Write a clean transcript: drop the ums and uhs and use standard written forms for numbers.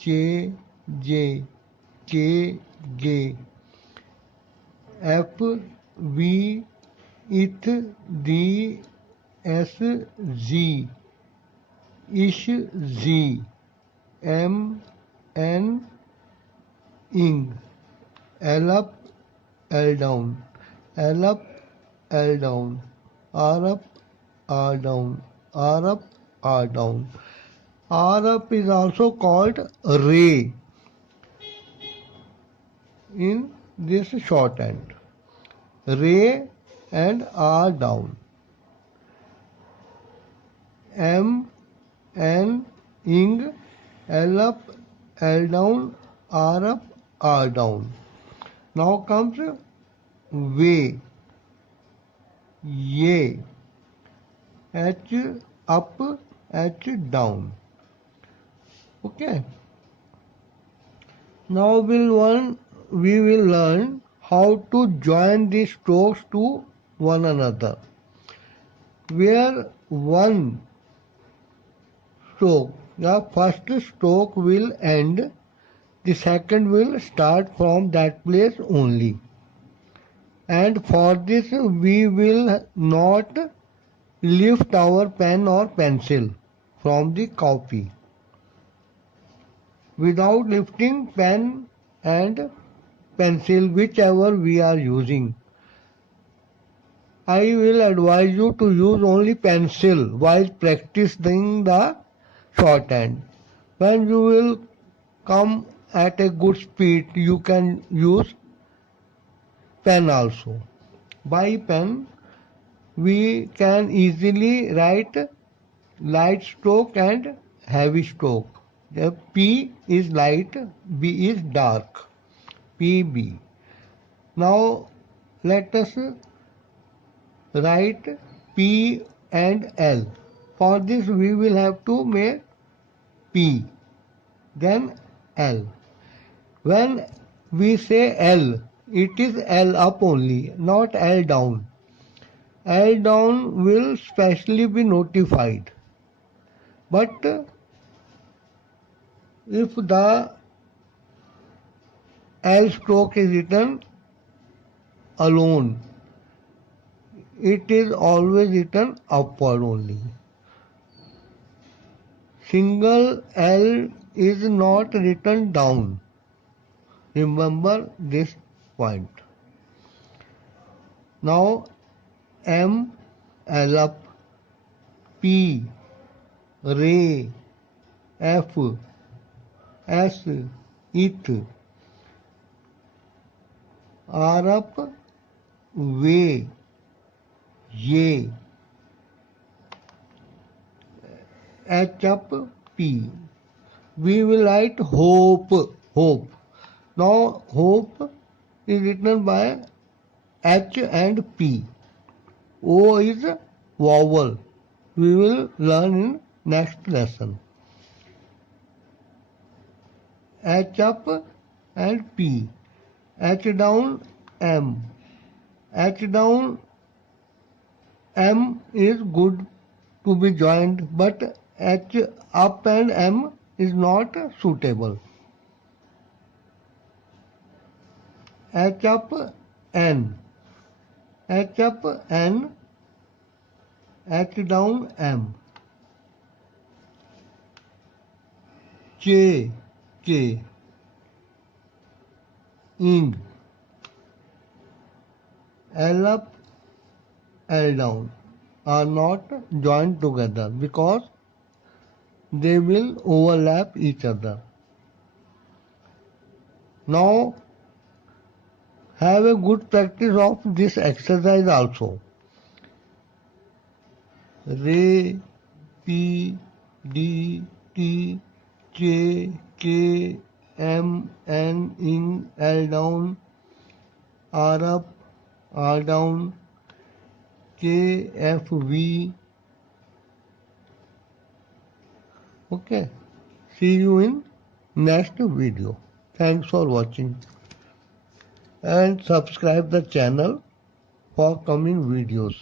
J, J, K, G, F, V, ith, D, S, Z, ish, Z, M, N, ing, L up, L down, L up, L down, R up, R down, R up, R down. R up is also called ray in this shorthand. Ray and R down. M, N, ing, L up, L down, R up, R down. Now comes way, ye, H up, H down. Okay. Now we will learn how to join these strokes to one another. Where one stroke, the first stroke will end, the second will start from that place only. And for this we will not lift our pen or pencil from the copy. Without lifting pen and pencil, whichever we are using, I will advise you to use only pencil while practicing the shorthand. When you will come at a good speed, you can use pen also. By pen, we can easily write light stroke and heavy stroke. The P is light, B is dark. PB. Now let us write P and L. For this we will have to make P, then L. When we say L, it is L up only, not L down. L down will specially be notified. But if the L stroke is written alone, it is always written upward only. Single L is not written down. Remember this point. Now M, L up, P, ray, F, S, ith, R up, way, J, H up, P. We will write hope, hope. Now hope is written by H and P. O is vowel. We will learn in next lesson. H up and P. H down, M. H down, M is good to be joined, but H up and M is not suitable. H up, N. H up, N. H down, M. J, K. Ing. L up, L down are not joined together because they will overlap each other. Now have a good practice of this exercise also. Ray, P, D, T, J, K, M, N, ing, L down, R up, R down, K, F, V. Okay. See you in next video. Thanks for watching. And subscribe the channel for coming videos.